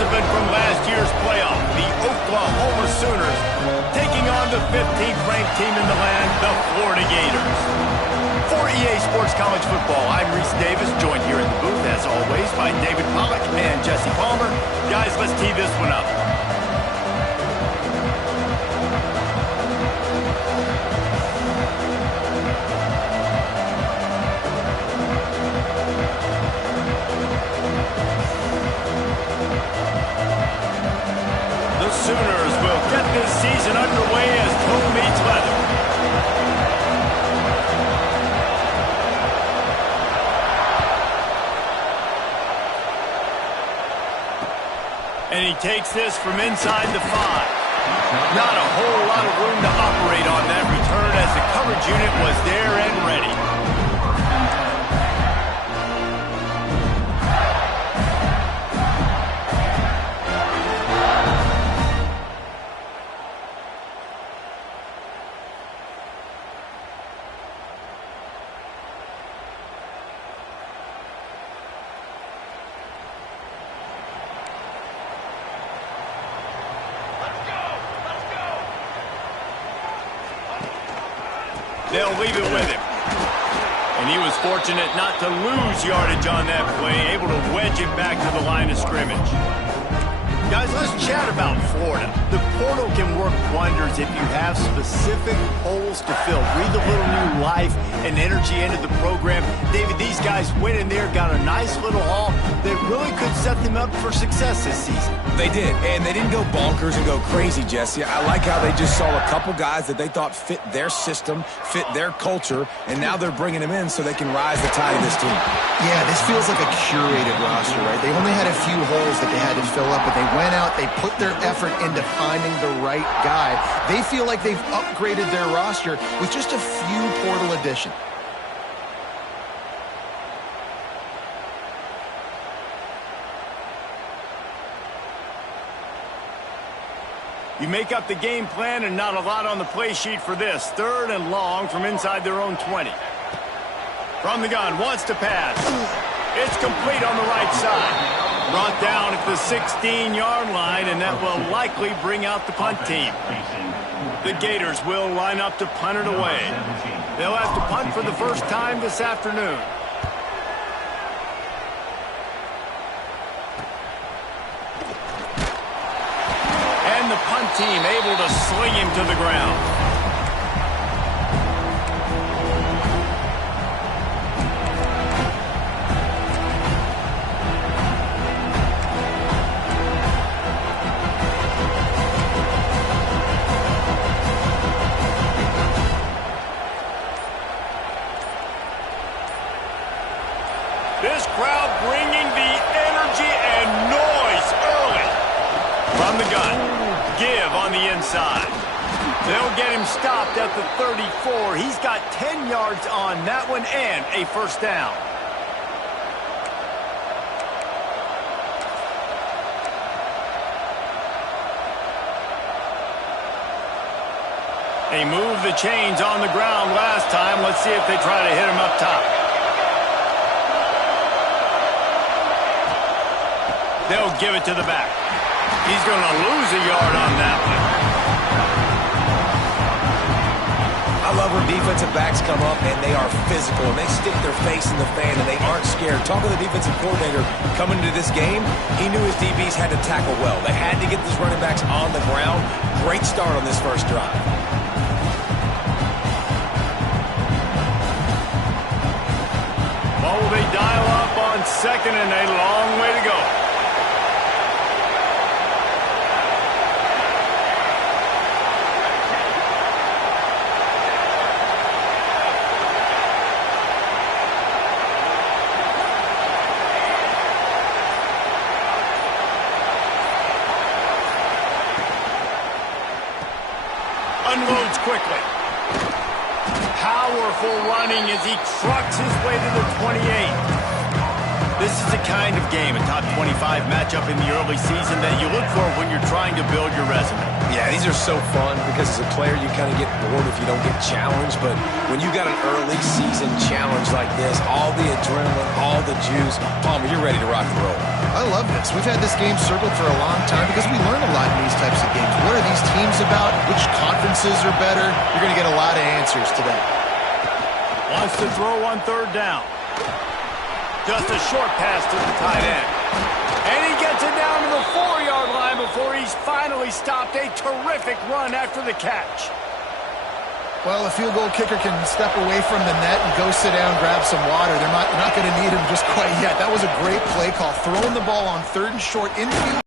participant from last year's playoff, the Oklahoma Sooners, taking on the 15th ranked team in the land, the Florida Gators. For EA Sports College Football, I'm Reese Davis, joined here in the booth, as always, by David Pollack and Jesse Palmer. Guys, let's tee this one up. The Sooners will get this season underway as toe meets leather. And he takes this from inside the 5. Not a whole lot of room to operate on that return as the coverage unit was there and ready. They'll leave it with him. And he was fortunate not to lose yardage on that play, able to wedge it back to the line of scrimmage. Guys, let's chat about Florida. The portal can work wonders if you have specific holes to fill. Breathe a little new life and energy into the program. David, these guys went in there, got a nice little haul that really could set them up for success this season. They did, and they didn't go bonkers and go crazy, Jesse. I like how they just saw a couple guys that they thought fit their system, fit their culture, and now they're bringing them in so they can rise the tide of this team. Yeah, this feels like a curated roster, right? They only had a few holes that they had to fill up, but they went out, they put their effort into finding the right guy. They feel like they've upgraded their roster with just a few portal additions. You make up the game plan and not a lot on the play sheet for this. 3rd and long from inside their own 20. From the gun, wants to pass. It's complete on the right side. Brought down at the 16-yard line, and that will likely bring out the punt team. The Gators will line up to punt it away. They'll have to punt for the first time this afternoon. And the punt team able to sling him to the ground. This crowd bringing the energy and noise early. From the gun, give on the inside. They'll get him stopped at the 34. He's got 10 yards on that one and a first down. They moved the chains on the ground last time. Let's see if they try to hit him up top. They'll give it to the back. He's going to lose a yard on that one. I love when defensive backs come up and they are physical and they stick their face in the fan and they aren't scared. Talk to the defensive coordinator coming into this game. He knew his DBs had to tackle well. They had to get these running backs on the ground. Great start on this first drive. Oh, they dial up on second and a long way to go. Unloads quickly. Powerful running as he trucks his way to the 28. This is the kind of game, a top 25 matchup in the early season, that you look for when you're trying to build your resume. Yeah, these are so fun because as a player, you kind of get bored if you don't get challenged. But when you got an early season challenge like this, all the adrenaline, all the juice, Palmer, you're ready to rock and roll. I love this. We've had this game circled for a long time because we learn a lot in these types of games. What are these teams about? Which conferences are better? You're going to get a lot of answers today. Wants to throw on third down. Just a short pass to the tight end. And he gets it down to the 4-yard line before he's finally stopped. A terrific run after the catch. Well, a field goal kicker can step away from the net and go sit down, grab some water. They're not going to need him just quite yet. That was a great play call. Throwing the ball on third and short infield.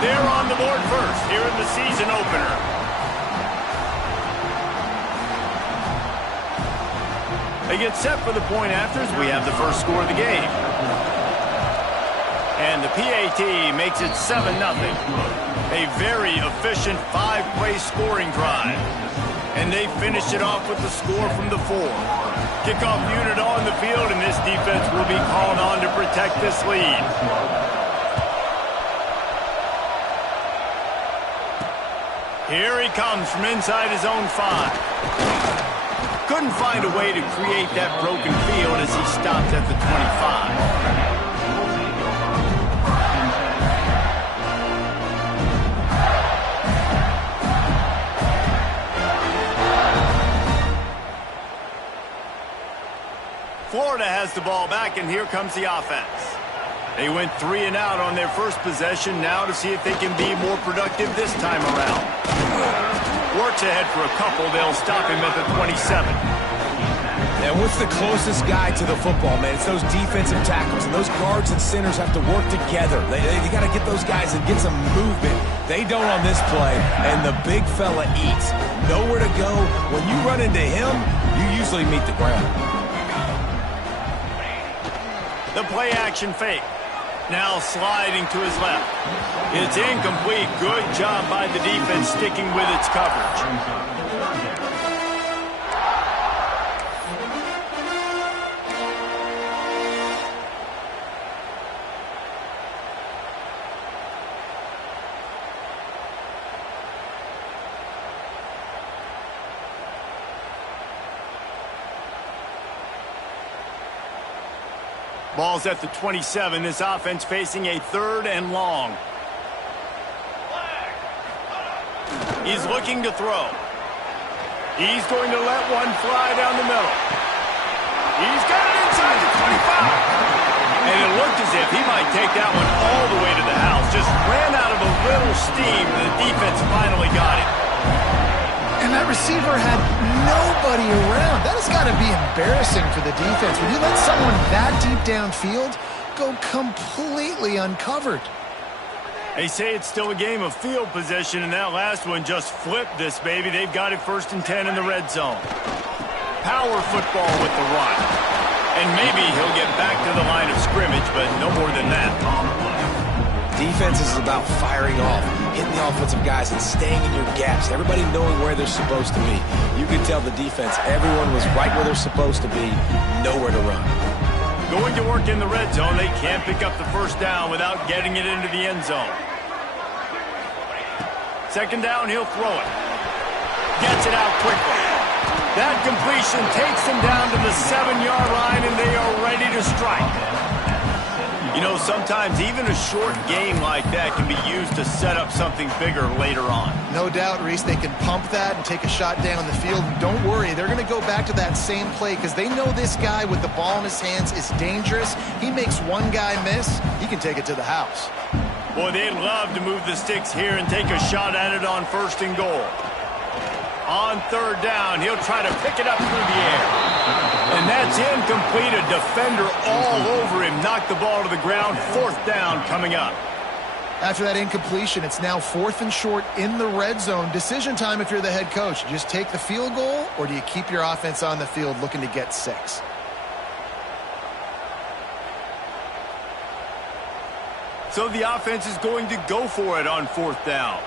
They're on the board first here in the season opener. They get set for the point afters. We have the first score of the game. And the PAT makes it 7-0. A very efficient 5-play scoring drive. And they finish it off with the score from the 4. Kickoff unit on the field, and this defense will be called on to protect this lead. Here he comes from inside his own 5. Couldn't find a way to create that broken field as he stopped at the 25. Florida has the ball back, and here comes the offense. They went 3 and out on their first possession, now to see if they can be more productive this time around. Works ahead for a couple. They'll stop him at the 27. And what's the closest guy to the football, man? It's those defensive tackles, and those guards and centers have to work together. They got to get those guys and get some movement. They don't on this play, and the big fella eats. Nowhere to go. When you run into him, you usually meet the ground. The play action fake. Now sliding to his left. It's incomplete. Good job by the defense sticking with its coverage. Ball's at the 27. This offense facing a 3rd and long. He's looking to throw. He's going to let one fly down the middle. He's got it inside the 25. And it looked as if he might take that one all the way to the house. Just ran out of a little steam. The defense finally got it. And that receiver had nobody around. That has got to be embarrassing for the defense. When you let someone that deep downfield go completely uncovered. They say it's still a game of field position, and that last one just flipped this baby. They've got it 1st and 10 in the red zone. Power football with the run. And maybe he'll get back to the line of scrimmage, but no more than that. Defense is about firing off, hitting the offensive guys, and staying in your gaps. Everybody knowing where they're supposed to be. You could tell the defense, everyone was right where they're supposed to be, nowhere to run. Going to work in the red zone. They can't pick up the first down without getting it into the end zone. 2nd down, he'll throw it. Gets it out quickly. That completion takes them down to the 7-yard line, and they are ready to strike. You know, sometimes even a short game like that can be used to set up something bigger later on. No doubt, Reese, they can pump that and take a shot down the field. And don't worry, they're going to go back to that same play because they know this guy with the ball in his hands is dangerous. He makes one guy miss, he can take it to the house. Boy, they'd love to move the sticks here and take a shot at it on 1st and goal. On 3rd down, he'll try to pick it up through the air. And that's incomplete. A defender all over him. Knocked the ball to the ground. 4th down coming up. After that incompletion, it's now 4th and short in the red zone. Decision time if you're the head coach. Just take the field goal, or do you keep your offense on the field looking to get 6? So the offense is going to go for it on 4th down.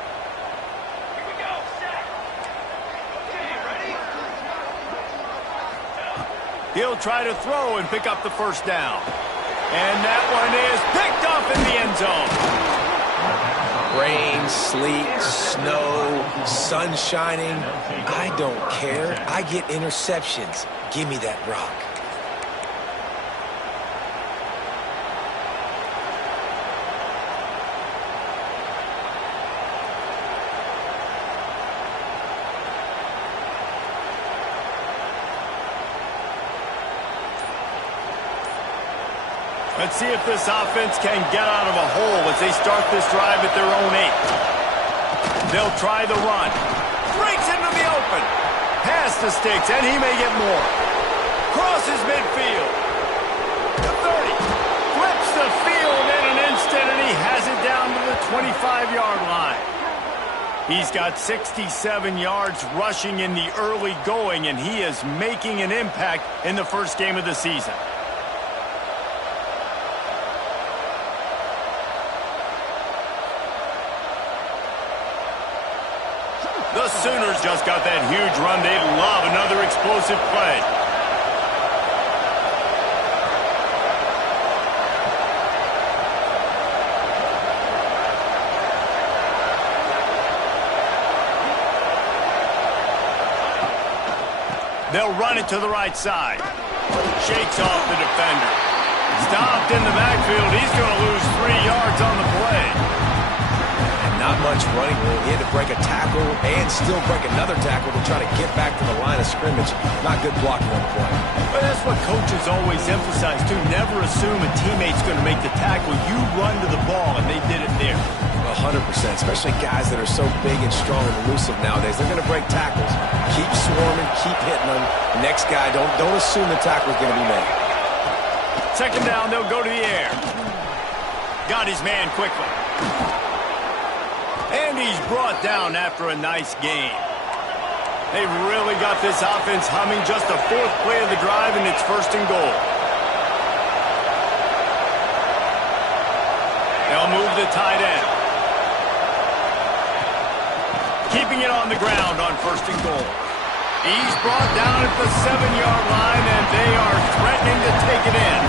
He'll try to throw and pick up the first down. And that one is picked off in the end zone. Rain, sleet, snow, sun shining. I don't care. I get interceptions. Give me that rock. Let's see if this offense can get out of a hole as they start this drive at their own 8. They'll try the run. Breaks into the open. Pass to Sticks, and he may get more. Crosses midfield. The 30. Flips the field in an instant, and he has it down to the 25-yard line. He's got 67 yards rushing in the early going, and he is making an impact in the first game of the season. The Sooners just got that huge run. They love another explosive play. They'll run it to the right side. Shakes off the defender. Stopped in the backfield. He's going to lose 3 yards on the play. Not much running room. He had to break a tackle and still break another tackle to try to get back to the line of scrimmage. Not good blocking on the play. But that's what coaches always emphasize, too. Never assume a teammate's going to make the tackle. You run to the ball, and they did it there. 100%, especially guys that are so big and strong and elusive nowadays. They're going to break tackles. Keep swarming, keep hitting them. Next guy, don't assume the tackle's going to be made. Second down, they'll go to the air. Got his man quickly. And he's brought down after a nice game. They've really got this offense humming. Just the 4th play of the drive, and it's 1st and goal. They'll move the tight end. Keeping it on the ground on 1st and goal. He's brought down at the 7-yard line, and they are threatening to take it in.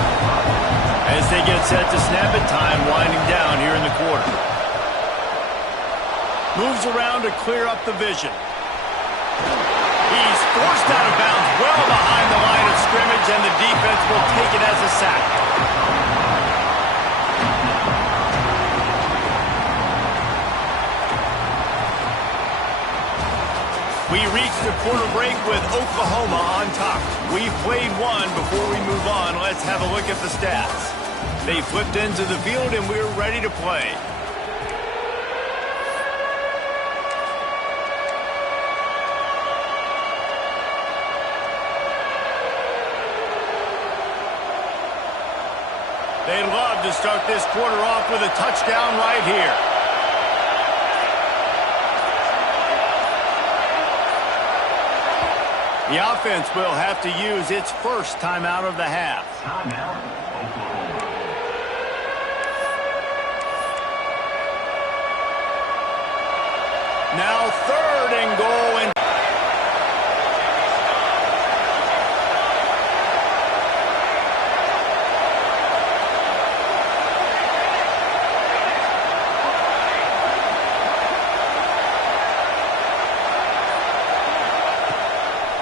As they get set to snap it, time winding down here in the quarter. Moves around to clear up the vision. He's forced out of bounds well behind the line of scrimmage, and the defense will take it as a sack. We reach the quarter break with Oklahoma on top. We've played one. Before we move on, let's have a look at the stats. They flipped into the field, and we're ready to play. They'd love to start this quarter off with a touchdown right here. The offense will have to use its first timeout of the half. Now 3rd and goal. And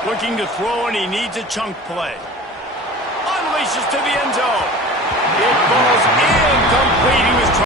looking to throw, and he needs a chunk play. Unleashes to the end zone. It falls incomplete.